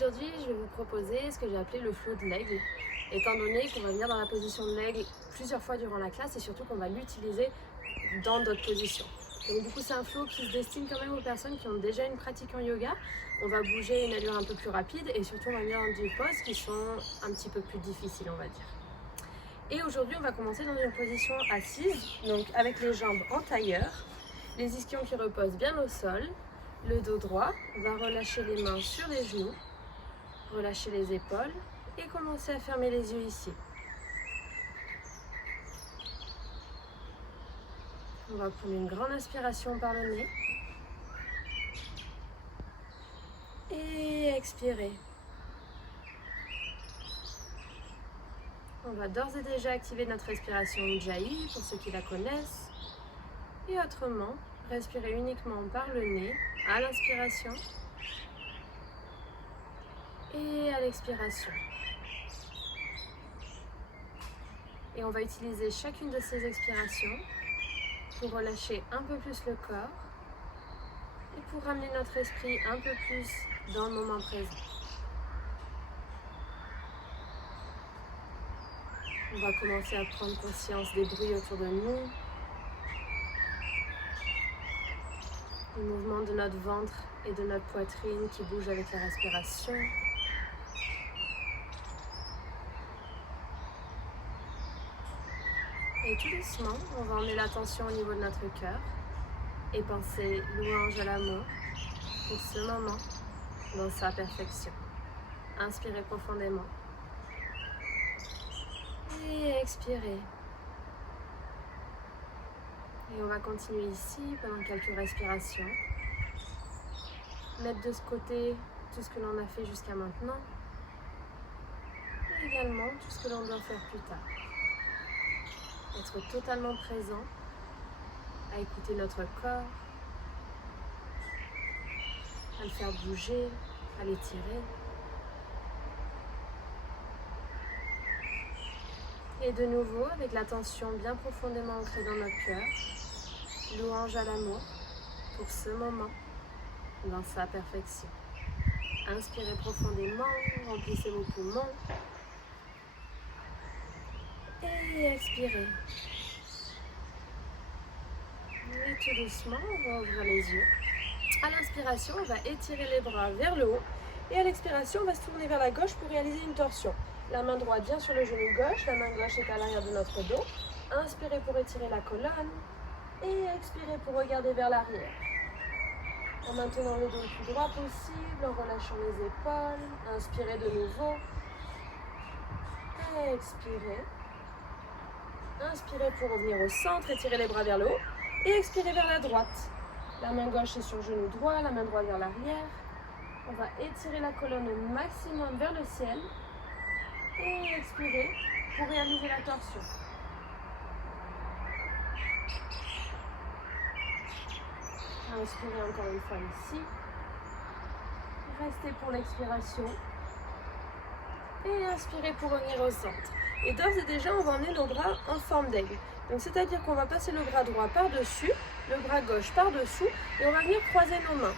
Aujourd'hui, je vais vous proposer ce que j'ai appelé le flow de l'aigle, étant donné qu'on va venir dans la position de l'aigle plusieurs fois durant la classe et surtout qu'on va l'utiliser dans d'autres positions. Donc du coup, c'est un flow qui se destine quand même aux personnes qui ont déjà une pratique en yoga. On va bouger à une allure un peu plus rapide et surtout on va venir dans des poses qui sont un petit peu plus difficiles, on va dire. Et aujourd'hui, on va commencer dans une position assise, donc avec les jambes en tailleur, les ischions qui reposent bien au sol, le dos droit. On va relâcher les mains sur les genoux, relâcher les épaules et commencer à fermer les yeux ici. On va prendre une grande inspiration par le nez et expirer. On va d'ores et déjà activer notre respiration Ujjayi pour ceux qui la connaissent. Et autrement, respirer uniquement par le nez à l'inspiration et à l'expiration. Et on va utiliser chacune de ces expirations pour relâcher un peu plus le corps et pour ramener notre esprit un peu plus dans le moment présent. On va commencer à prendre conscience des bruits autour de nous, le mouvement de notre ventre et de notre poitrine qui bouge avec la respiration. Et tout doucement, on va emmener l'attention au niveau de notre cœur et penser louange à l'amour pour ce moment dans sa perfection. Inspirez profondément et expirez. Et on va continuer ici pendant quelques respirations. Mettre de ce côté tout ce que l'on a fait jusqu'à maintenant et également tout ce que l'on doit faire plus tard. Être totalement présent, à écouter notre corps, à le faire bouger, à l'étirer. Et de nouveau, avec l'attention bien profondément ancrée dans notre cœur, louange à l'amour pour ce moment dans sa perfection. Inspirez profondément, remplissez vos poumons et expirez. Et tout doucement, on va ouvrir les yeux. À l'inspiration, on va étirer les bras vers le haut et à l'expiration, on va se tourner vers la gauche pour réaliser une torsion. La main droite vient sur le genou gauche, la main gauche est à l'arrière de notre dos. Inspirez pour étirer la colonne et expirez pour regarder vers l'arrière. En maintenant le dos le plus droit possible, en relâchant les épaules. Inspirez de nouveau. Et expirez. Inspirez pour revenir au centre, étirez les bras vers le haut. Et expirez vers la droite. La main gauche est sur le genou droit, la main droite vers l'arrière. On va étirer la colonne au maximum vers le ciel. Et expirez pour réaliser la torsion. Inspirez encore une fois ici. Restez pour l'expiration. Et inspirez pour revenir au centre. Et d'ores et déjà, on va emmener nos bras en forme d'aigle. Donc c'est-à-dire qu'on va passer le bras droit par-dessus, le bras gauche par-dessous, et on va venir croiser nos mains.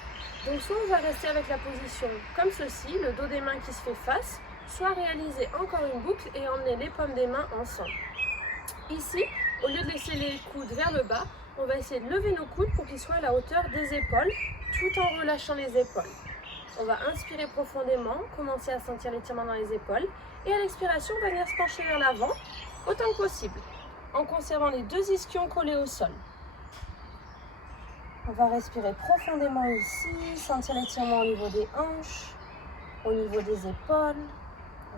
Donc soit on va rester avec la position comme ceci, le dos des mains qui se fait face, soit réaliser encore une boucle et emmener les paumes des mains ensemble. Ici, au lieu de laisser les coudes vers le bas, on va essayer de lever nos coudes pour qu'ils soient à la hauteur des épaules, tout en relâchant les épaules. On va inspirer profondément, commencer à sentir l'étirement dans les épaules, et à l'expiration, on va venir se pencher vers l'avant, autant que possible, en conservant les deux ischions collés au sol. On va respirer profondément ici, sentir l'étirement au niveau des hanches, au niveau des épaules,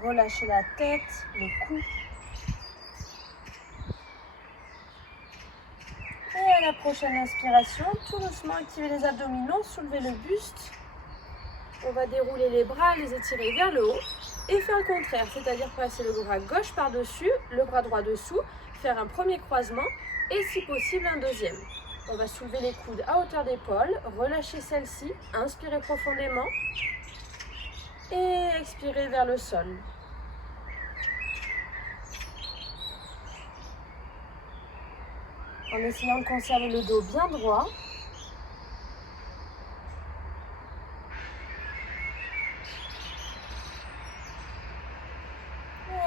relâcher la tête, le cou. Et à la prochaine inspiration, tout doucement activer les abdominaux, soulever le buste. On va dérouler les bras, les étirer vers le haut et faire le contraire, c'est-à-dire passer le bras gauche par-dessus, le bras droit dessous, faire un premier croisement et si possible un deuxième. On va soulever les coudes à hauteur d'épaule, relâcher celle-ci, inspirer profondément et expirer vers le sol. En essayant de conserver le dos bien droit.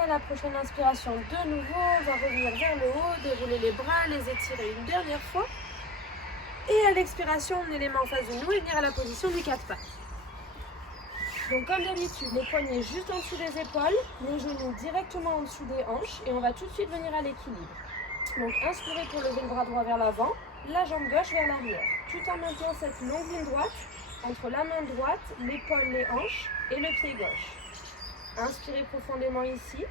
la prochaine inspiration, de nouveau, on va revenir vers le haut, dérouler les bras, les étirer une dernière fois. Et à l'expiration, on met les mains en face de nous et venir à la position du 4 pattes. Donc comme d'habitude, les poignets juste en dessous des épaules, les genoux directement en dessous des hanches et on va tout de suite venir à l'équilibre. Donc inspirez pour lever le bras droit vers l'avant, la jambe gauche vers l'arrière, tout en maintenant cette longue ligne droite entre la main droite, l'épaule, les hanches et le pied gauche. Inspirez profondément ici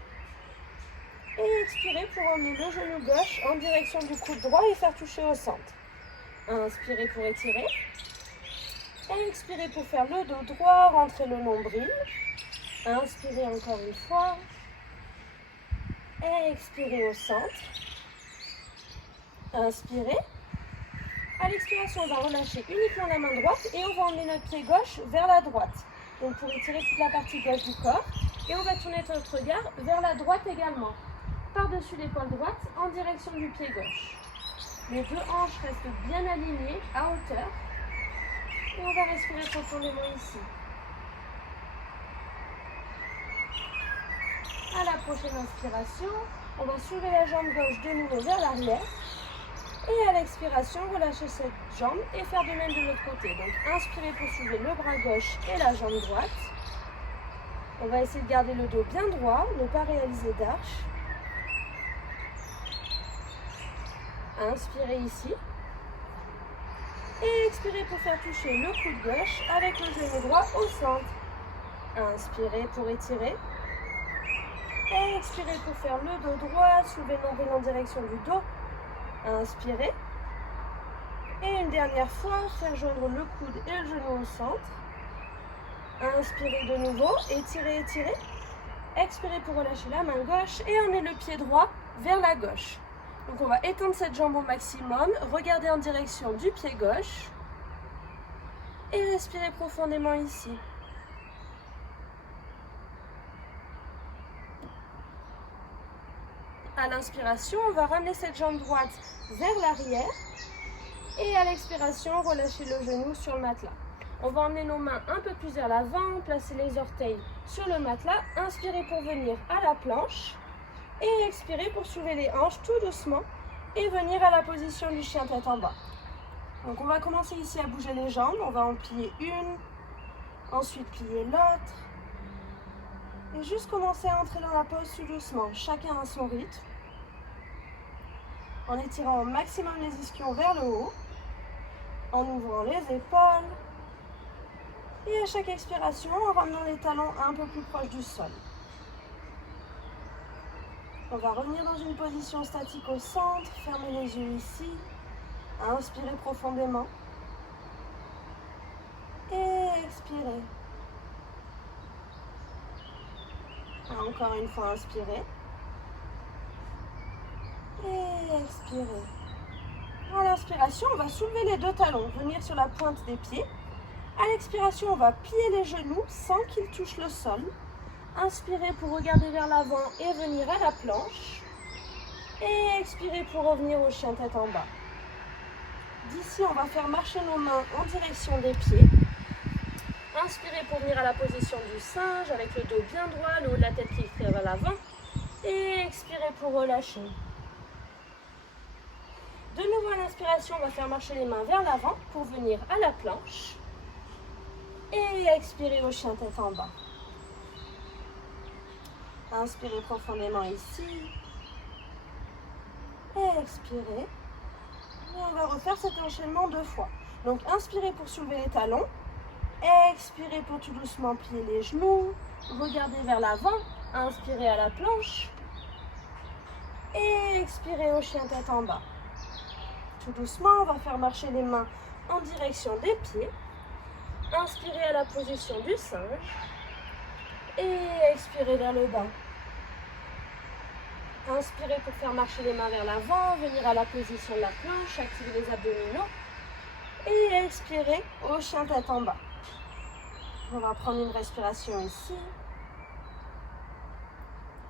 et expirez pour emmener le genou gauche en direction du coude droit et faire toucher au centre. Inspirez pour étirer. Et expirez pour faire le dos droit, rentrer le nombril. Inspirez encore une fois. Et expirez au centre. Inspirez. À l'expiration, on va relâcher uniquement la main droite et on va emmener notre pied gauche vers la droite. Donc pour étirer toute la partie gauche du corps. Et on va tourner notre regard vers la droite également. Par-dessus l'épaule droite en direction du pied gauche. Les deux hanches restent bien alignées à hauteur. Et on va respirer profondément ici. À la prochaine inspiration, on va soulever la jambe gauche de nouveau vers l'arrière. Et à l'expiration, relâcher cette jambe et faire de même de l'autre côté. Donc inspirez pour soulever le bras gauche et la jambe droite. On va essayer de garder le dos bien droit, ne pas réaliser d'arche. Inspirez ici. Et expirez pour faire toucher le coude gauche avec le genou droit au centre. Inspirez pour étirer. Et expirez pour faire le dos droit, soulever le nombril en direction du dos. Inspirez. Et une dernière fois, faire joindre le coude et le genou au centre. Inspirez de nouveau, étirez, étirez. Expirez pour relâcher la main gauche et emmenez le pied droit vers la gauche. Donc on va étendre cette jambe au maximum, regardez en direction du pied gauche et respirez profondément ici. À l'inspiration, on va ramener cette jambe droite vers l'arrière et à l'expiration, relâchez le genou sur le matelas. On va emmener nos mains un peu plus vers l'avant, placer les orteils sur le matelas, inspirez pour venir à la planche. Et expirez pour soulever les hanches tout doucement et venir à la position du chien tête en bas. Donc on va commencer ici à bouger les jambes. On va en plier une, ensuite plier l'autre. Et juste commencer à entrer dans la pose tout doucement, chacun à son rythme. En étirant au maximum les ischions vers le haut. En ouvrant les épaules. Et à chaque expiration, en ramenant les talons un peu plus proches du sol. On va revenir dans une position statique au centre, fermez les yeux ici, inspirez profondément et expirez. Encore une fois, inspirez et expirez. À l'inspiration, on va soulever les deux talons, venir sur la pointe des pieds. À l'expiration, on va plier les genoux sans qu'ils touchent le sol. Inspirez pour regarder vers l'avant et venir à la planche. Et expirez pour revenir au chien tête en bas. D'ici, on va faire marcher nos mains en direction des pieds. Inspirez pour venir à la position du singe avec le dos bien droit, le haut de la tête qui est vers l'avant. Et expirez pour relâcher. De nouveau à l'inspiration, on va faire marcher les mains vers l'avant pour venir à la planche. Et expirez au chien tête en bas. Inspirez profondément ici. Et expirez. Et on va refaire cet enchaînement 2 fois. Donc inspirez pour soulever les talons. Expirez pour tout doucement plier les genoux. Regardez vers l'avant. Inspirez à la planche. Et expirez au chien tête en bas. Tout doucement, on va faire marcher les mains en direction des pieds. Inspirez à la position du singe. Et expirez vers le bas. Inspirez pour faire marcher les mains vers l'avant, venir à la position de la planche, activer les abdominaux. Et expirez au chien tête en bas. On va prendre une respiration ici.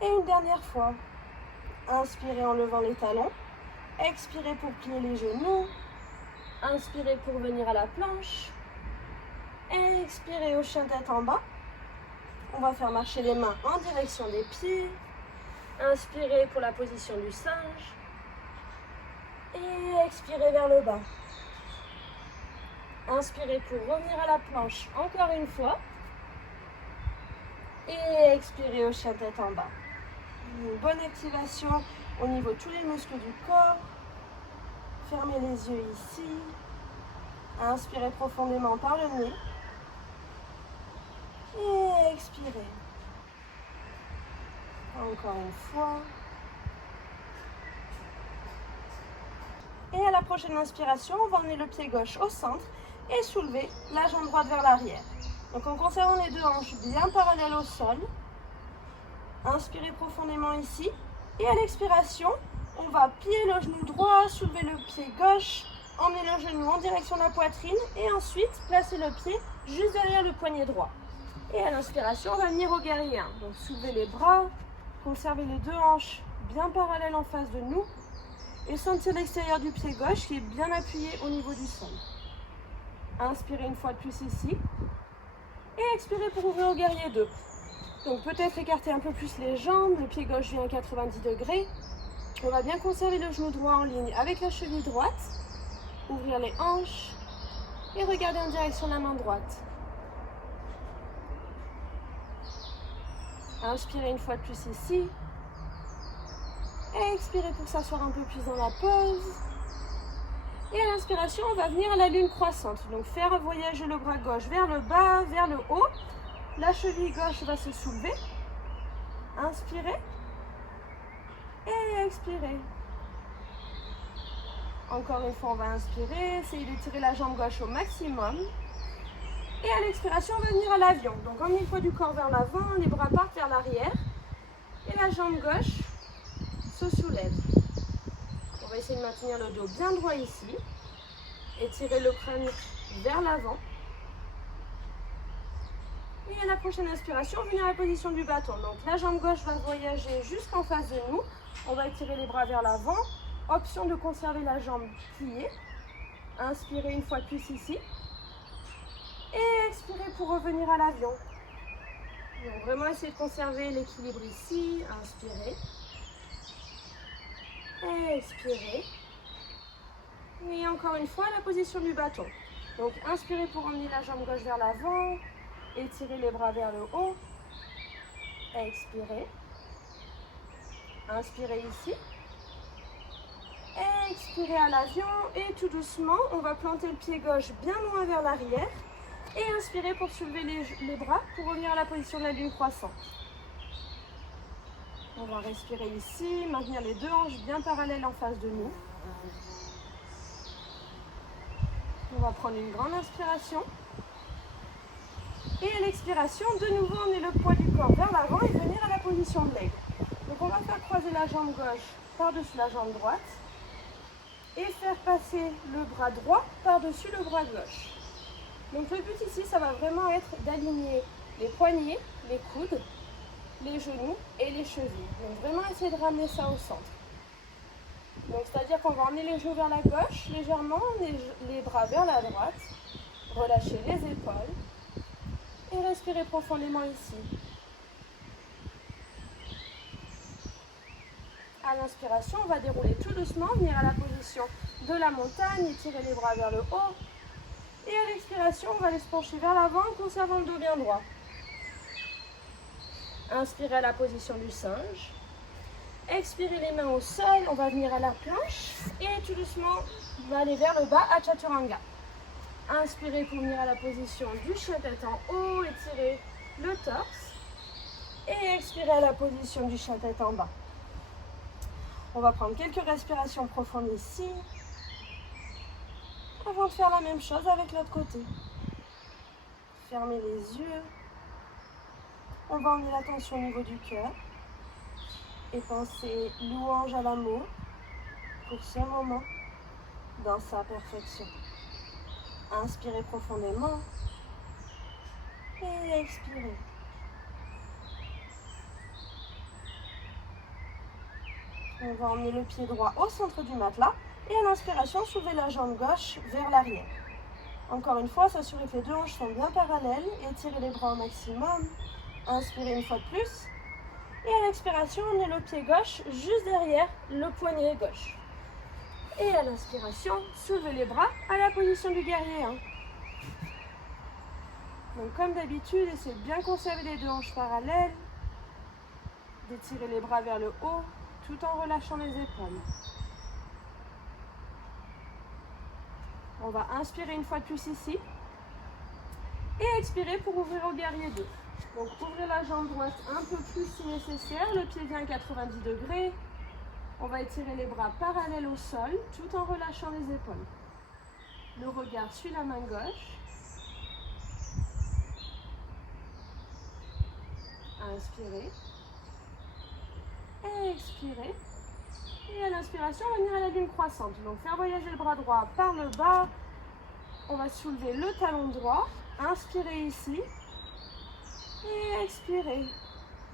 Et une dernière fois. Inspirez en levant les talons. Expirez pour plier les genoux. Inspirez pour venir à la planche. Et expirez au chien tête en bas. On va faire marcher les mains en direction des pieds. Inspirez pour la position du singe. Et expirez vers le bas. Inspirez pour revenir à la planche encore une fois. Et expirez au chien tête en bas. Une bonne activation au niveau de tous les muscles du corps. Fermez les yeux ici. Inspirez profondément par le nez. Et expirez. Encore une fois. Et à la prochaine inspiration, on va emmener le pied gauche au centre et soulever la jambe droite vers l'arrière. Donc en conservant les deux hanches bien parallèles au sol. Inspirez profondément ici. Et à l'expiration, on va plier le genou droit, soulever le pied gauche, emmener le genou en direction de la poitrine et ensuite placer le pied juste derrière le poignet droit. Et à l'inspiration, on va venir au guerrier 1. Donc soulevez les bras, conservez les deux hanches bien parallèles en face de nous et sentir l'extérieur du pied gauche qui est bien appuyé au niveau du sol. Inspirez une fois de plus ici et expirez pour ouvrir au guerrier 2. Donc peut-être écarter un peu plus les jambes, le pied gauche vient à 90 degrés. On va bien conserver le genou droit en ligne avec la cheville droite, ouvrir les hanches et regarder en direction de la main droite. Inspirez une fois de plus ici. Et expirez pour s'asseoir un peu plus dans la pose. Et à l'inspiration, on va venir à la lune croissante. Donc faire voyager le bras gauche vers le bas, vers le haut. La cheville gauche va se soulever. Inspirez. Et expirez. Encore une fois, on va inspirer. Essayez d'étirer la jambe gauche au maximum. Et à l'expiration, on va venir à l'avion. Donc emmenez le poids du corps vers l'avant, les bras partent vers l'arrière. Et la jambe gauche se soulève. On va essayer de maintenir le dos bien droit ici. Étirez le crâne vers l'avant. Et à la prochaine inspiration, venir à la position du bâton. Donc la jambe gauche va voyager jusqu'en face de nous. On va étirer les bras vers l'avant. Option de conserver la jambe pliée. Inspirez une fois de plus ici. Et expirez pour revenir à l'avion. Donc vraiment essayer de conserver l'équilibre ici. Inspirez. Et expirez. Et encore une fois, la position du bâton. Donc inspirez pour emmener la jambe gauche vers l'avant. Étirez les bras vers le haut. Expirez. Inspirez ici. Expirez à l'avion. Et tout doucement, on va planter le pied gauche bien loin vers l'arrière. Et inspirez pour soulever les bras pour revenir à la position de la lune croissante. On va respirer ici, maintenir les deux hanches bien parallèles en face de nous. On va prendre une grande inspiration. Et à l'expiration, de nouveau, emmener le poids du corps vers l'avant et venir à la position de l'aigle. Donc on va faire croiser la jambe gauche par-dessus la jambe droite et faire passer le bras droit par-dessus le bras gauche. Donc le but ici, ça va vraiment être d'aligner les poignets, les coudes, les genoux et les chevilles. Donc vraiment essayer de ramener ça au centre. Donc c'est-à-dire qu'on va emmener les genoux vers la gauche légèrement, les bras vers la droite, relâcher les épaules et respirer profondément ici. À l'inspiration, on va dérouler tout doucement, venir à la position de la montagne, étirer les bras vers le haut. Et à l'expiration, on va aller se pencher vers l'avant en conservant le dos bien droit. Inspirez à la position du singe. Expirez les mains au sol, on va venir à la planche. Et tout doucement, on va aller vers le bas à Chaturanga. Inspirez pour venir à la position du chien tête en haut, étirez le torse. Et expirez à la position du chien tête en bas. On va prendre quelques respirations profondes ici. Avant de faire la même chose avec l'autre côté. Fermez les yeux. On va emmener l'attention au niveau du cœur. Et penser louange à l'amour pour ce moment dans sa perfection. Inspirez profondément et expirez. On va emmener le pied droit au centre du matelas et à l'inspiration, soulevez la jambe gauche vers l'arrière. Encore une fois, s'assurez que les deux hanches sont bien parallèles. Étirez les bras au maximum. Inspirez une fois de plus. Et à l'expiration, on met le pied gauche juste derrière le poignet gauche. Et à l'inspiration, soulevez les bras à la position du guerrier 1. Donc comme d'habitude, essayez de bien conserver les deux hanches parallèles, d'étirer les bras vers le haut, tout en relâchant les épaules. On va inspirer une fois de plus ici, et expirer pour ouvrir au guerrier 2. Donc ouvrez la jambe droite un peu plus si nécessaire, le pied vient à 90 degrés. On va étirer les bras parallèles au sol, tout en relâchant les épaules. Le regard suit la main gauche. Inspirez. Expirez. Et à l'inspiration, on va venir à la lune croissante. Donc faire voyager le bras droit par le bas. On va soulever le talon droit. Inspirez ici. Et expirez.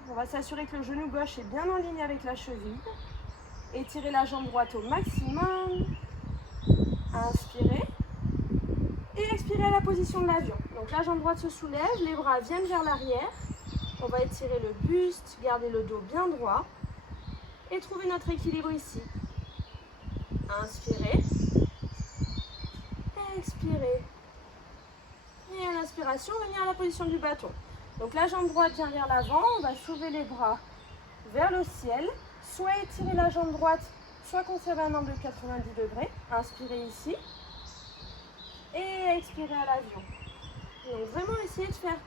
On va s'assurer que le genou gauche est bien en ligne avec la cheville. Étirez la jambe droite au maximum. Inspirez. Et expirez à la position de l'avion. Donc la jambe droite se soulève, les bras viennent vers l'arrière. On va étirer le buste, garder le dos bien droit. Et trouver notre équilibre ici. Inspirez. Expirez. Et à l'inspiration, venir à la position du bâton. Donc la jambe droite vient vers l'avant, on va soulever les bras vers le ciel. Soit étirer la jambe droite, soit conserver un angle de 90 degrés. Inspirez ici. Et expirez à l'avion. Donc vraiment essayez de faire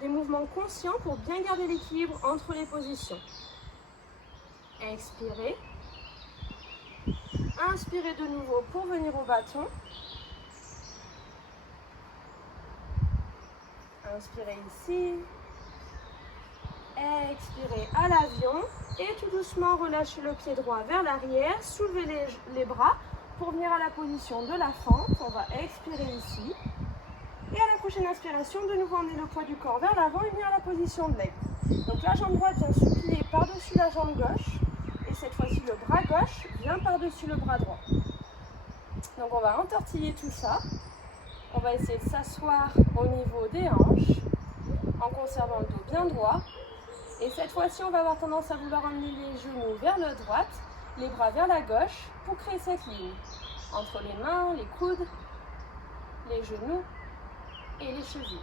des mouvements conscients pour bien garder l'équilibre entre les positions. Expirez. Inspirez de nouveau pour venir au bâton. Inspirez ici. Expirez à l'avion. Et tout doucement, relâchez le pied droit vers l'arrière. Soulevez les bras pour venir à la position de la fente. On va expirer ici. Et à la prochaine inspiration, de nouveau emmener le poids du corps vers l'avant et venir à la position de l'aigle. Donc la jambe droite vient supplier par-dessus la jambe gauche. Et cette fois-ci, le bras gauche vient par-dessus le bras droit. Donc on va entortiller tout ça. On va essayer de s'asseoir au niveau des hanches en conservant le dos bien droit. Et cette fois-ci, on va avoir tendance à vouloir emmener les genoux vers la droite, les bras vers la gauche pour créer cette ligne. Entre les mains, les coudes, les genoux et les chevilles.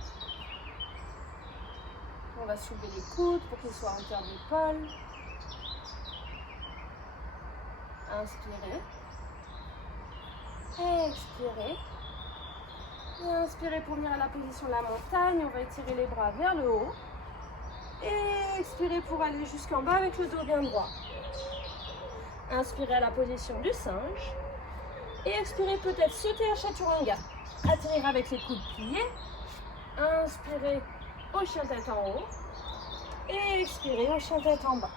On va soulever les coudes pour qu'ils soient en hauteur d'épaule. Inspirez. Expirez. Et inspirez pour venir à la position de la montagne. On va étirer les bras vers le haut. Et expirez pour aller jusqu'en bas avec le dos bien droit. Inspirez à la position du singe. Et expirez peut-être sauter à chaturanga. Atterrir avec les coudes pliés. Inspirez au chien tête en haut. Et expirez au chien tête en bas.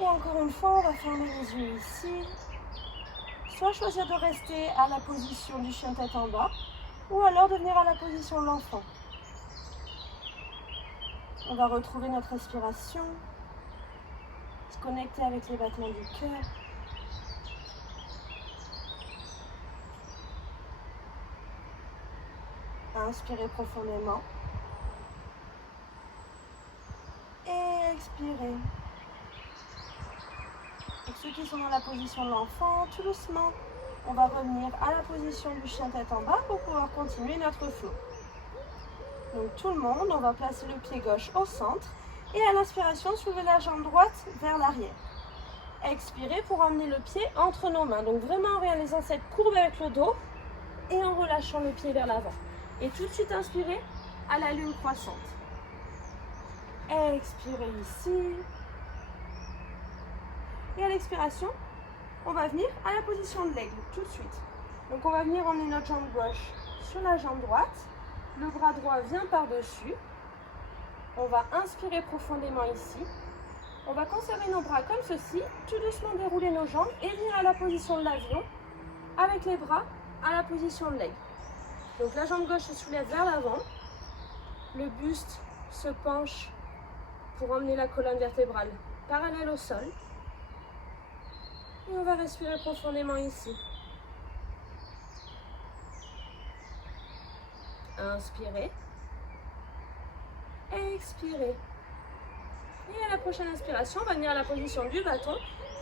Et encore une fois, on va fermer les yeux ici. Soit choisir de rester à la position du chien tête en bas, ou alors de venir à la position de l'enfant. On va retrouver notre respiration, se connecter avec les battements du cœur. Inspirez profondément. Et expirez. Pour ceux qui sont dans la position de l'enfant, tout doucement, on va revenir à la position du chien tête en bas pour pouvoir continuer notre flow. Donc tout le monde, on va placer le pied gauche au centre et à l'inspiration, soulevez la jambe droite vers l'arrière. Expirez pour emmener le pied entre nos mains. Donc vraiment en réalisant cette courbe avec le dos et en relâchant le pied vers l'avant. Et tout de suite inspirez à la lune croissante. Expirez ici. Et à l'expiration, on va venir à la position de l'aigle tout de suite. Donc on va venir emmener notre jambe gauche sur la jambe droite. Le bras droit vient par-dessus. On va inspirer profondément ici. On va conserver nos bras comme ceci, tout doucement dérouler nos jambes et venir à la position de l'avion avec les bras à la position de l'aigle. Donc la jambe gauche se soulève vers l'avant. Le buste se penche pour emmener la colonne vertébrale parallèle au sol. Et on va respirer profondément ici. Inspirez. Expirez. Et à la prochaine inspiration, on va venir à la position du bâton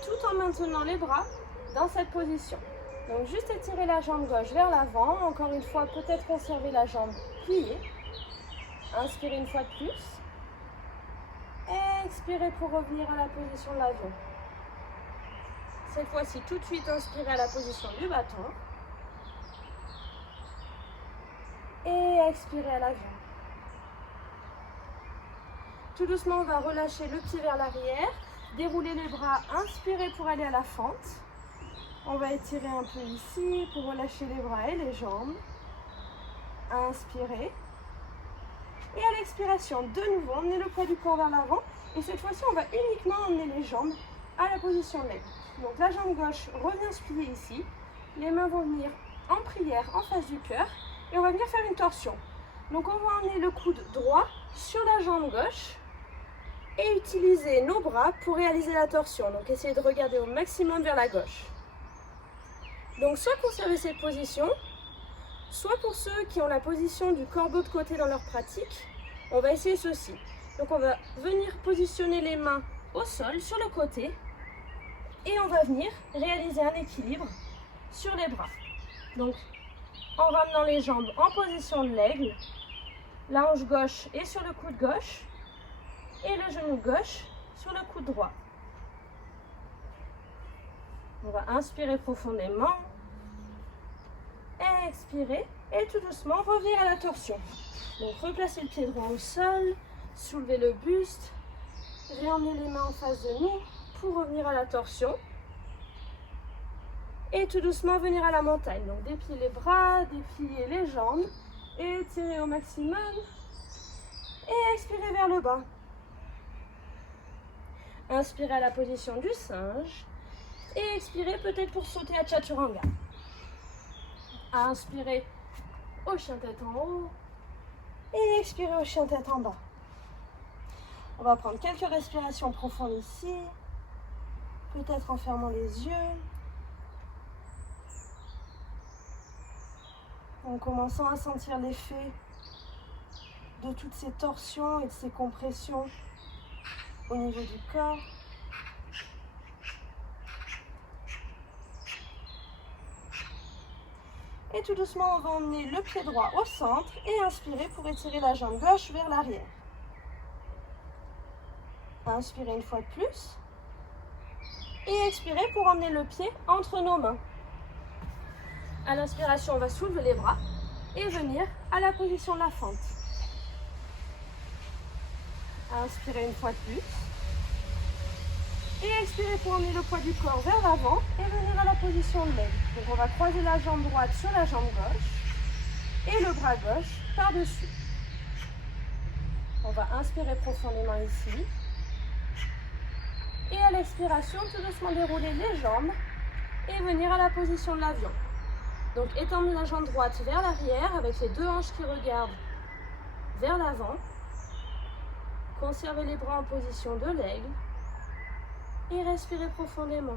tout en maintenant les bras dans cette position. Donc juste étirer la jambe gauche vers l'avant. Encore une fois, peut-être conserver la jambe pliée. Inspirez une fois de plus. Expirez pour revenir à la position de l'avion. Cette fois-ci, tout de suite, inspirez à la position du bâton. Et expirez à l'avion. Tout doucement, on va relâcher le pied vers l'arrière. Dérouler les bras, inspirez pour aller à la fente. On va étirer un peu ici pour relâcher les bras et les jambes. Inspirez. Et à l'expiration, de nouveau, emmenez le poids du corps vers l'avant. Et cette fois-ci, on va uniquement emmener les jambes à la position de l'aigle. Donc la jambe gauche revient se plier ici. Les mains vont venir en prière en face du cœur. Et on va venir faire une torsion. Donc on va emmener le coude droit sur la jambe gauche. Et utiliser nos bras pour réaliser la torsion. Donc essayez de regarder au maximum vers la gauche. Donc soit conserver cette position, soit pour ceux qui ont la position du corbeau de côté dans leur pratique, on va essayer ceci. Donc on va venir positionner les mains au sol, sur le côté, et on va venir réaliser un équilibre sur les bras. Donc en ramenant les jambes en position de l'aigle, la hanche gauche est sur le coude gauche, et le genou gauche sur le coude droit. On va inspirer profondément, expirer et tout doucement revenir à la torsion. Donc replacer le pied droit au sol, soulever le buste, réemmener les mains en face de nous pour revenir à la torsion. Et tout doucement venir à la montagne. Donc déplier les bras, déplier les jambes, et étirer au maximum et expirer vers le bas. Inspirez à la position du singe et expirez peut-être pour sauter à Chaturanga. Inspirez au chien tête en haut et expirez au chien tête en bas. On va prendre quelques respirations profondes ici, peut-être en fermant les yeux. En commençant à sentir l'effet de toutes ces torsions et de ces compressions au niveau du corps. Et tout doucement, on va emmener le pied droit au centre et inspirer pour étirer la jambe gauche vers l'arrière. Inspirez une fois de plus. Et expirez pour emmener le pied entre nos mains. À l'inspiration, on va soulever les bras et venir à la position de la fente. Inspirez une fois de plus. Et expirez pour emmener le poids du corps vers l'avant et venir à la position de l'aigle. Donc on va croiser la jambe droite sur la jambe gauche et le bras gauche par-dessus. On va inspirer profondément ici. Et à l'expiration, tout doucement dérouler les jambes et venir à la position de l'avion. Donc étendre la jambe droite vers l'arrière avec les deux hanches qui regardent vers l'avant. Conservez les bras en position de l'aigle. Et respirez profondément.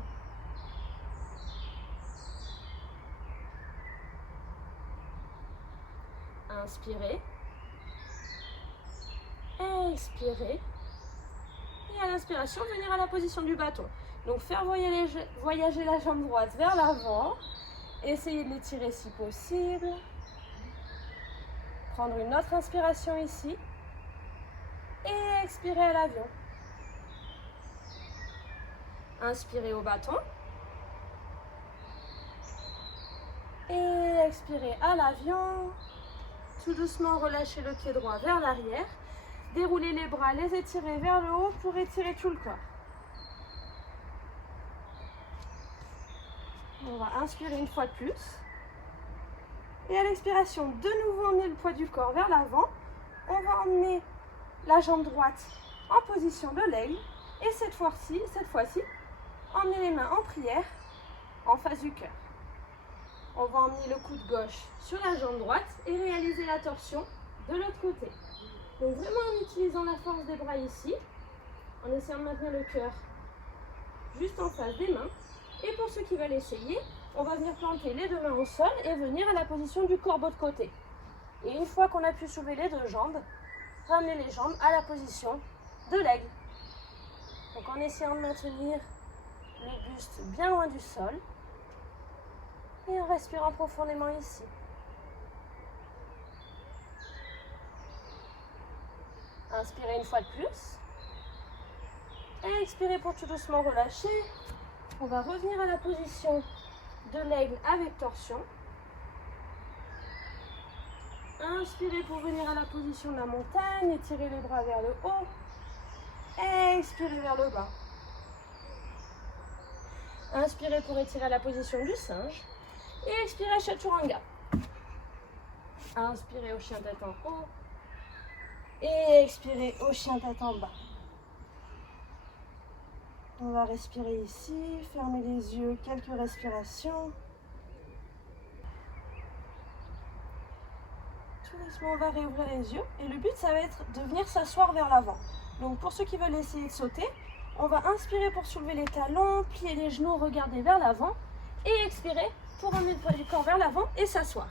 Inspirez. Expirez. Et à l'inspiration, venir à la position du bâton. Donc faire voyager la jambe droite vers l'avant. Essayez de l'étirer si possible. Prendre une autre inspiration ici. Et expirer à l'avion. Inspirez au bâton. Et expirez à l'avion. Tout doucement, relâchez le pied droit vers l'arrière. Déroulez les bras, les étirez vers le haut pour étirer tout le corps. On va inspirer une fois de plus. Et à l'expiration, de nouveau emmener le poids du corps vers l'avant. On va emmener la jambe droite en position de l'aigle. Et cette fois-ci, emmenez les mains en prière en face du cœur. On va emmener le coude gauche sur la jambe droite et réaliser la torsion de l'autre côté. Donc vraiment en utilisant la force des bras ici, en essayant de maintenir le cœur juste en face des mains. Et pour ceux qui veulent essayer, on va venir planter les deux mains au sol et venir à la position du corbeau de côté. Et une fois qu'on a pu soulever les deux jambes, ramener les jambes à la position de l'aigle. Donc en essayant de maintenir le buste bien loin du sol et en respirant profondément ici. Inspirez une fois de plus. Et expirez pour tout doucement relâcher. On va revenir à la position de l'aigle avec torsion. Inspirez pour venir à la position de la montagne, étirez les bras vers le haut. Expirez vers le bas. Inspirez pour étirer à la position du singe. Et expirez Chaturanga. Inspirez au chien tête en haut. Et expirez au chien tête en bas. On va respirer ici, fermer les yeux, quelques respirations. Tout doucement, on va réouvrir les yeux. Et le but, ça va être de venir s'asseoir vers l'avant. Donc pour ceux qui veulent essayer de sauter, on va inspirer pour soulever les talons, plier les genoux, regarder vers l'avant. Et expirer pour emmener le poids du corps vers l'avant et s'asseoir.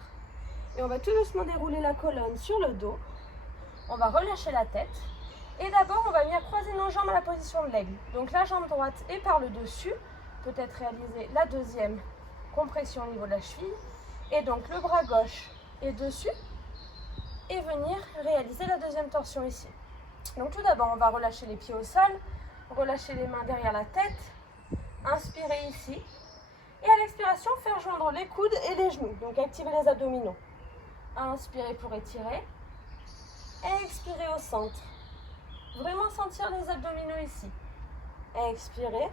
Et on va tout doucement dérouler la colonne sur le dos. On va relâcher la tête. Et d'abord, on va venir croiser nos jambes à la position de l'aigle. Donc la jambe droite est par le dessus. Peut-être réaliser la deuxième compression au niveau de la cheville. Et donc le bras gauche est dessus. Et venir réaliser la deuxième torsion ici. Donc tout d'abord, on va relâcher les pieds au sol. Relâcher les mains derrière la tête. Inspirez ici. Et à l'expiration, faire joindre les coudes et les genoux. Donc activez les abdominaux. Inspirez pour étirer. Expirez au centre. Vraiment sentir les abdominaux ici. Expirez.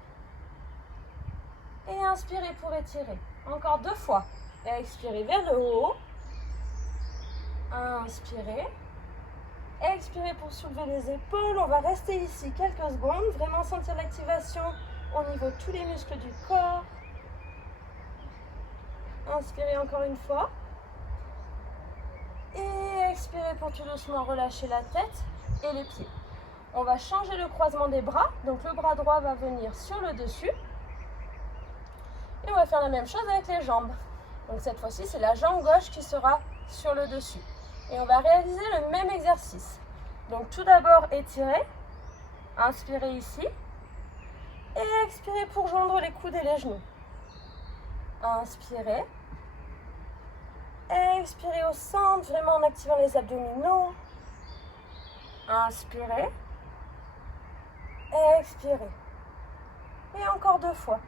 Et inspirez pour étirer. Encore 2 fois. Expirez vers le haut. Inspirez. Expirez pour soulever les épaules. On va rester ici quelques secondes. Vraiment sentir l'activation au niveau de tous les muscles du corps. Inspirez encore une fois. Et expirez pour tout doucement relâcher la tête et les pieds. On va changer le croisement des bras. Donc le bras droit va venir sur le dessus. Et on va faire la même chose avec les jambes. Donc cette fois-ci, c'est la jambe gauche qui sera sur le dessus. Et on va réaliser le même exercice. Donc tout d'abord, étirez. Inspirez ici. Et expirez pour joindre les coudes et les genoux. Inspirez. Expirez au centre, vraiment en activant les abdominaux. Inspirez. Expirez. Et encore 2 fois.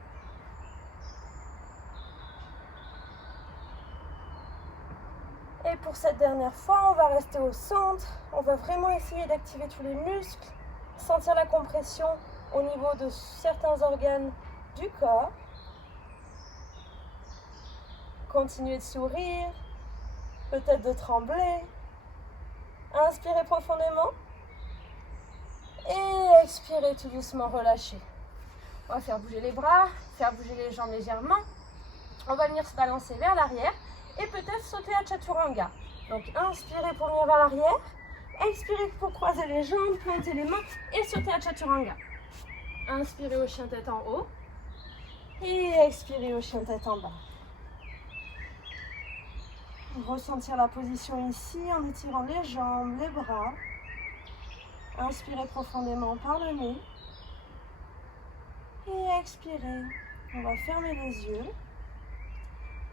Et pour cette dernière fois, on va rester au centre. On va vraiment essayer d'activer tous les muscles, sentir la compression au niveau de certains organes du corps. Continuez de sourire, peut-être de trembler. Inspirez profondément. Et expirez tout doucement, relâchez. On va faire bouger les bras, faire bouger les jambes légèrement. On va venir se balancer vers l'arrière et peut-être sauter à Chaturanga. Donc inspirez pour venir vers l'arrière. Expirez pour croiser les jambes, planter les mains et sauter à Chaturanga. Inspirez au chien tête en haut. Et expirez au chien tête en bas. Ressentir la position ici en étirant les jambes, les bras. Inspirez profondément par le nez. Et expirez. On va fermer les yeux.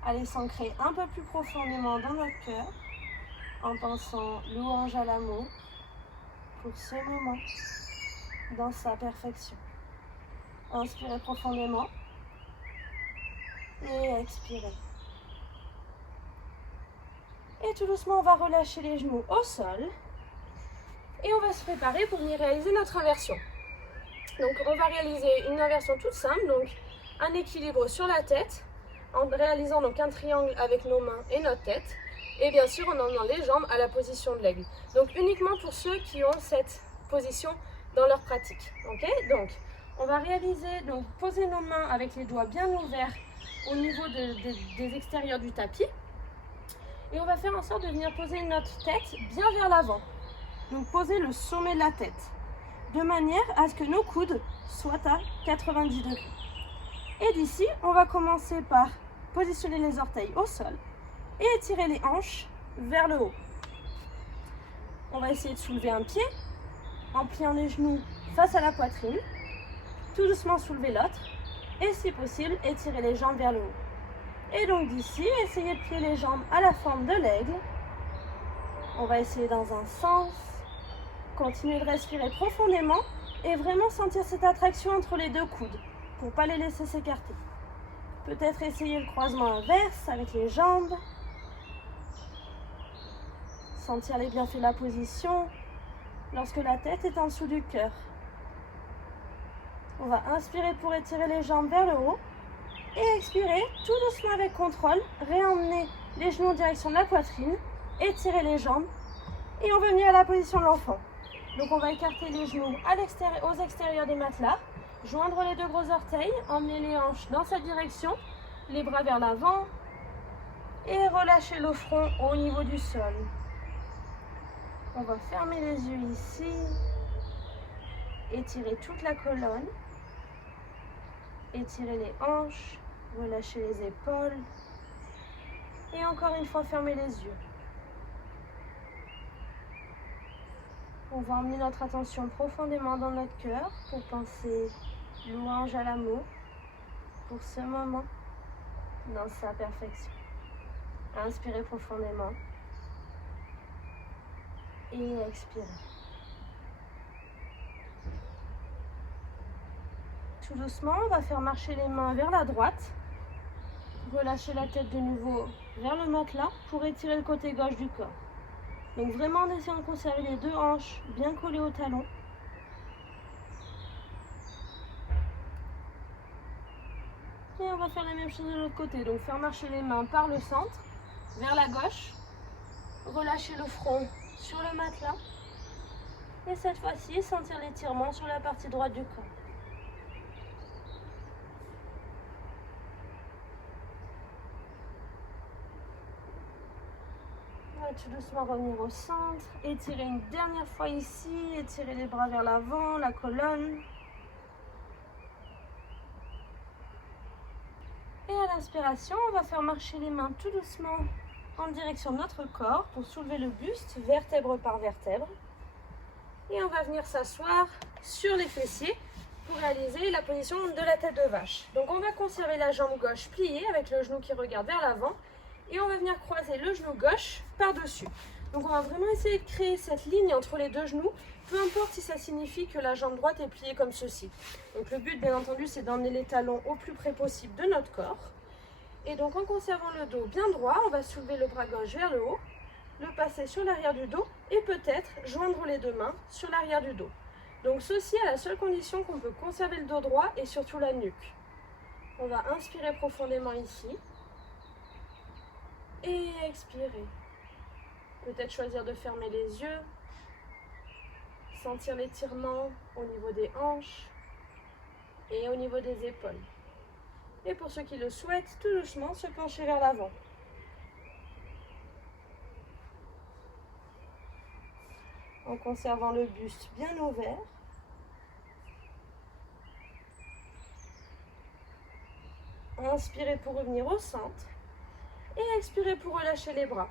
Allez s'ancrer un peu plus profondément dans notre cœur en pensant louange à l'amour pour ce moment dans sa perfection. Inspirez profondément et expirez. Et tout doucement, on va relâcher les genoux au sol. Et on va se préparer pour venir réaliser notre inversion. Donc on va réaliser une inversion toute simple, donc un équilibre sur la tête, en réalisant donc un triangle avec nos mains et notre tête. Et bien sûr en emmenant les jambes à la position de l'aigle. Donc uniquement pour ceux qui ont cette position dans leur pratique. Okay, donc on va réaliser, donc poser nos mains avec les doigts bien ouverts au niveau des extérieurs du tapis. Et on va faire en sorte de venir poser notre tête bien vers l'avant. Donc poser le sommet de la tête, de manière à ce que nos coudes soient à 90 degrés. Et d'ici, on va commencer par positionner les orteils au sol et étirer les hanches vers le haut. On va essayer de soulever un pied en pliant les genoux face à la poitrine. tout doucement soulever l'autre. Et si possible, étirer les jambes vers le haut. Et donc d'ici, essayez de plier les jambes à la forme de l'aigle. On va essayer dans un sens. Continuez de respirer profondément et vraiment sentir cette attraction entre les deux coudes pour ne pas les laisser s'écarter. Peut-être essayer le croisement inverse avec les jambes. Sentir les bienfaits de la position lorsque la tête est en dessous du cœur. On va inspirer pour étirer les jambes vers le haut et expirer tout doucement avec contrôle. Réemmener les genoux en direction de la poitrine, étirer les jambes et on va venir à la position de l'enfant. Donc on va écarter les genoux aux extérieurs des matelas, joindre les deux gros orteils, emmener les hanches dans cette direction, les bras vers l'avant et relâcher le front au niveau du sol. On va fermer les yeux ici, étirer toute la colonne, étirer les hanches, relâcher les épaules et encore une fois fermer les yeux. On va emmener notre attention profondément dans notre cœur pour penser louange à l'amour pour ce moment dans sa perfection. Inspirez profondément et expirez. Tout doucement, on va faire marcher les mains vers la droite. Relâcher la tête de nouveau vers le matelas pour étirer le côté gauche du corps. Donc vraiment en essayant de conserver les deux hanches bien collées au talon. Et on va faire la même chose de l'autre côté. Donc faire marcher les mains par le centre, vers la gauche. Relâcher le front sur le matelas. Et cette fois-ci, sentir l'étirement sur la partie droite du corps. On va tout doucement revenir au centre. Étirer une dernière fois ici. Étirer les bras vers l'avant, la colonne. Et à l'inspiration, on va faire marcher les mains tout doucement en direction de notre corps pour soulever le buste, vertèbre par vertèbre. Et on va venir s'asseoir sur les fessiers pour réaliser la position de la tête de vache. Donc on va conserver la jambe gauche pliée avec le genou qui regarde vers l'avant et on va venir croiser le genou gauche par-dessus. Donc on va vraiment essayer de créer cette ligne entre les deux genoux, peu importe si ça signifie que la jambe droite est pliée comme ceci. Donc le but bien entendu c'est d'emmener les talons au plus près possible de notre corps. Et donc en conservant le dos bien droit, on va soulever le bras gauche vers le haut, le passer sur l'arrière du dos et peut-être joindre les deux mains sur l'arrière du dos. Donc ceci à la seule condition qu'on peut conserver le dos droit et surtout la nuque. On va inspirer profondément ici et expirer. Peut-être choisir de fermer les yeux, sentir l'étirement au niveau des hanches et au niveau des épaules. Et pour ceux qui le souhaitent, tout doucement se pencher vers l'avant. En conservant le buste bien ouvert. Inspirez pour revenir au centre et expirez pour relâcher les bras.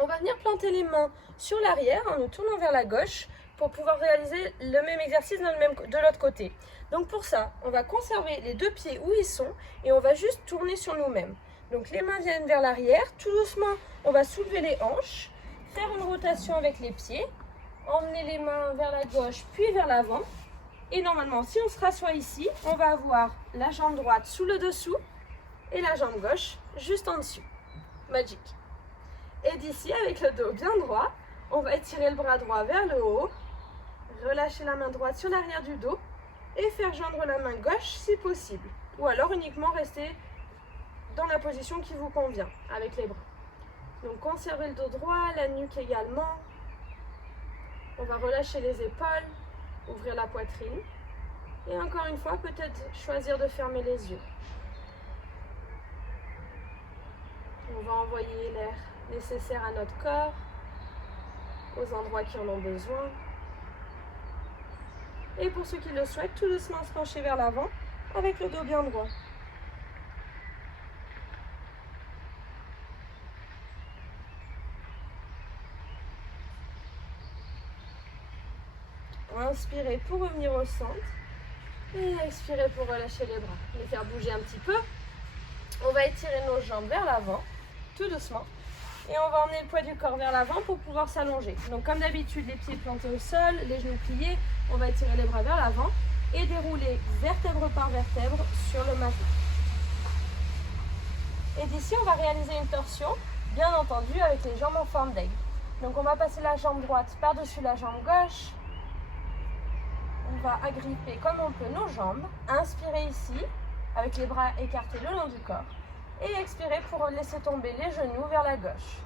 On va venir planter les mains sur l'arrière en nous tournant vers la gauche pour pouvoir réaliser le même exercice de l'autre côté. Donc pour ça, on va conserver les deux pieds où ils sont et on va juste tourner sur nous-mêmes. Donc les mains viennent vers l'arrière, tout doucement, on va soulever les hanches, faire une rotation avec les pieds, emmener les mains vers la gauche puis vers l'avant. Et normalement, si on se rassoit ici, on va avoir la jambe droite sous le dessous et la jambe gauche juste en dessous. Magique. Et d'ici, avec le dos bien droit, on va étirer le bras droit vers le haut, relâcher la main droite sur l'arrière du dos et faire joindre la main gauche si possible. Ou alors uniquement rester dans la position qui vous convient avec les bras. Donc conservez le dos droit, la nuque également. On va relâcher les épaules, ouvrir la poitrine. Et encore une fois, peut-être choisir de fermer les yeux. On va envoyer l'air nécessaire à notre corps, aux endroits qui en ont besoin. Et pour ceux qui le souhaitent, tout doucement se pencher vers l'avant avec le dos bien droit. Inspirez pour revenir au centre Et expirez pour relâcher les bras. Les faire bouger un petit peu. On va étirer nos jambes vers l'avant, tout doucement. Et on va emmener le poids du corps vers l'avant pour pouvoir s'allonger. Donc comme d'habitude, les pieds plantés au sol, les genoux pliés. On va étirer les bras vers l'avant et dérouler vertèbre par vertèbre sur le matelas. Et d'ici, on va réaliser une torsion, bien entendu, avec les jambes en forme d'aigle. Donc on va passer la jambe droite par-dessus la jambe gauche. On va agripper comme on peut nos jambes. Inspirez ici, avec les bras écartés le long du corps. Et expirez pour laisser tomber les genoux vers la gauche.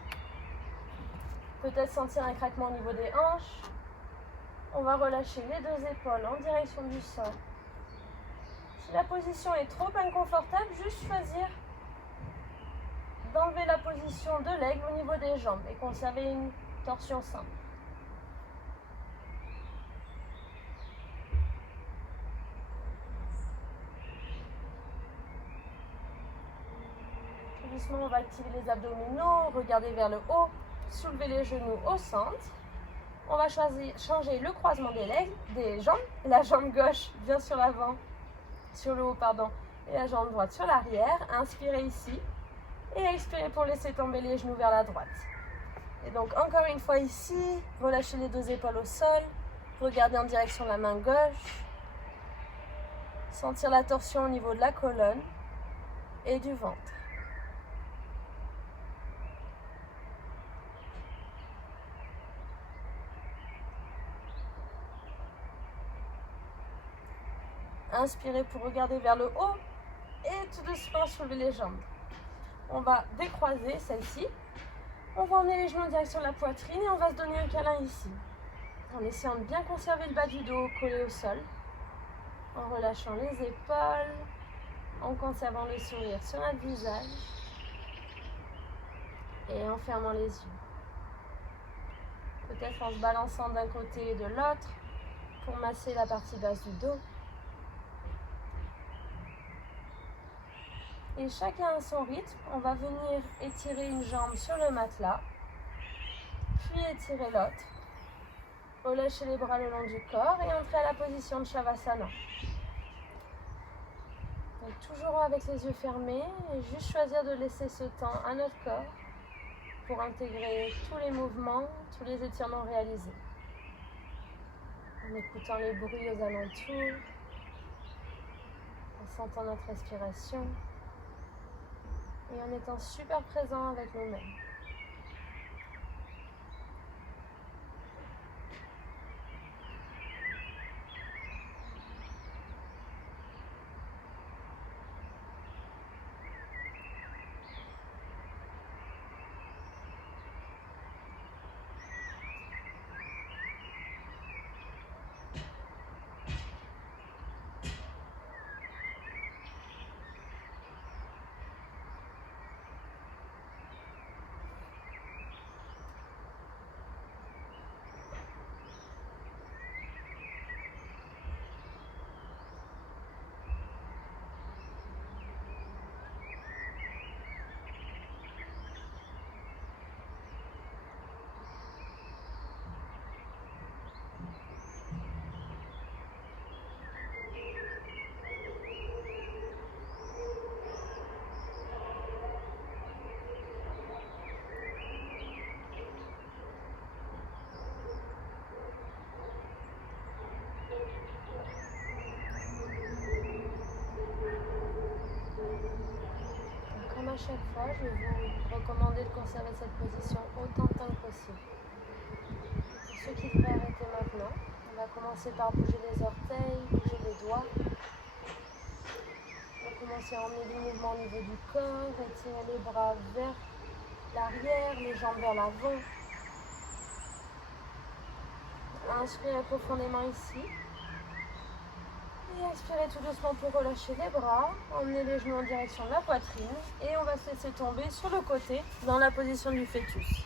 Peut-être sentir un craquement au niveau des hanches. On va relâcher les deux épaules en direction du sol. Si la position est trop inconfortable, juste choisir d'enlever la position de l'aigle au niveau des jambes et conserver une torsion simple. Tout doucement, on va activer les abdominaux, regarder vers le haut, soulever les genoux au centre. On va changer le croisement des jambes. La jambe gauche vient sur l'avant, sur le haut, pardon, et la jambe droite sur l'arrière. Inspirez ici et expirez pour laisser tomber les genoux vers la droite. Et donc encore une fois ici, relâchez les deux épaules au sol, regardez en direction de la main gauche, sentir la torsion au niveau de la colonne et du ventre. Inspirez pour regarder vers le haut et tout doucement soulever les jambes. On va décroiser celle-ci. On va emmener les genoux en direction de la poitrine et on va se donner un câlin ici. En essayant de bien conserver le bas du dos collé au sol. En relâchant les épaules. En conservant le sourire sur notre visage. Et en fermant les yeux. Peut-être en se balançant d'un côté et de l'autre pour masser la partie basse du dos. Et chacun à son rythme, on va venir étirer une jambe sur le matelas, puis étirer l'autre, relâcher les bras le long du corps et entrer à la position de Shavasana. Donc toujours avec les yeux fermés et juste choisir de laisser ce temps à notre corps pour intégrer tous les mouvements, tous les étirements réalisés. En écoutant les bruits aux alentours, en sentant notre respiration. Et en étant super présent avec nous-mêmes. À chaque fois, je vais vous recommander de conserver cette position autant de temps que possible. Pour ceux qui devraient arrêter maintenant, on va commencer par bouger les orteils, bouger les doigts. On va commencer à emmener du mouvement au niveau du corps, étirer les bras vers l'arrière, les jambes vers l'avant. Inspirez profondément ici. Et expirez tout doucement pour relâcher les bras, emmenez les genoux en direction de la poitrine et on va se laisser tomber sur le côté dans la position du fœtus.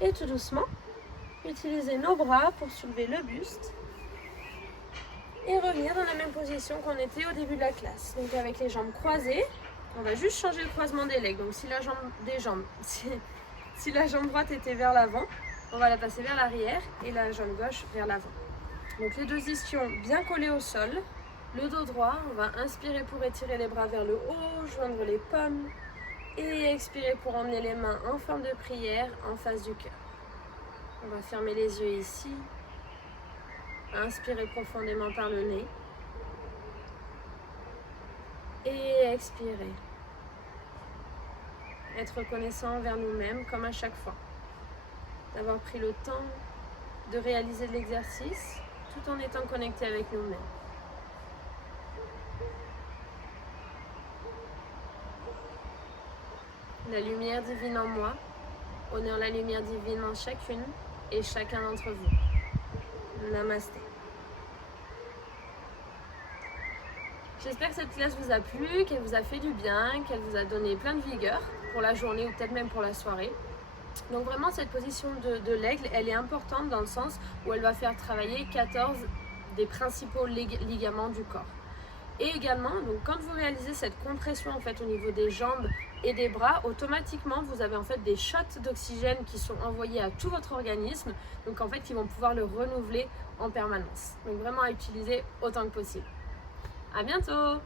Et tout doucement, utilisez nos bras pour soulever le buste et revenir dans la même position qu'on était au début de la classe. Donc avec les jambes croisées, on va juste changer le croisement des legs. Donc si la jambe droite était vers l'avant, on va la passer vers l'arrière et la jambe gauche vers l'avant. Donc les deux ischions bien collés au sol, le dos droit, on va inspirer pour étirer les bras vers le haut, joindre les pommes et expirer pour emmener les mains en forme de prière en face du cœur. On va fermer les yeux ici, inspirer profondément par le nez et expirer. Être reconnaissant envers nous-mêmes comme à chaque fois, d'avoir pris le temps de réaliser l'exercice tout en étant connecté avec nous-mêmes. La lumière divine en moi honore la lumière divine en chacune et chacun d'entre vous. Namasté. J'espère que cette classe vous a plu, qu'elle vous a fait du bien, qu'elle vous a donné plein de vigueur pour la journée ou peut-être même pour la soirée. Donc vraiment cette position de l'aigle, elle est importante dans le sens où elle va faire travailler 14 des principaux ligaments du corps. Et également, donc quand vous réalisez cette compression en fait au niveau des jambes et des bras, automatiquement vous avez en fait des shots d'oxygène qui sont envoyés à tout votre organisme, donc en fait qui vont pouvoir le renouveler en permanence. Donc vraiment à utiliser autant que possible. À bientôt!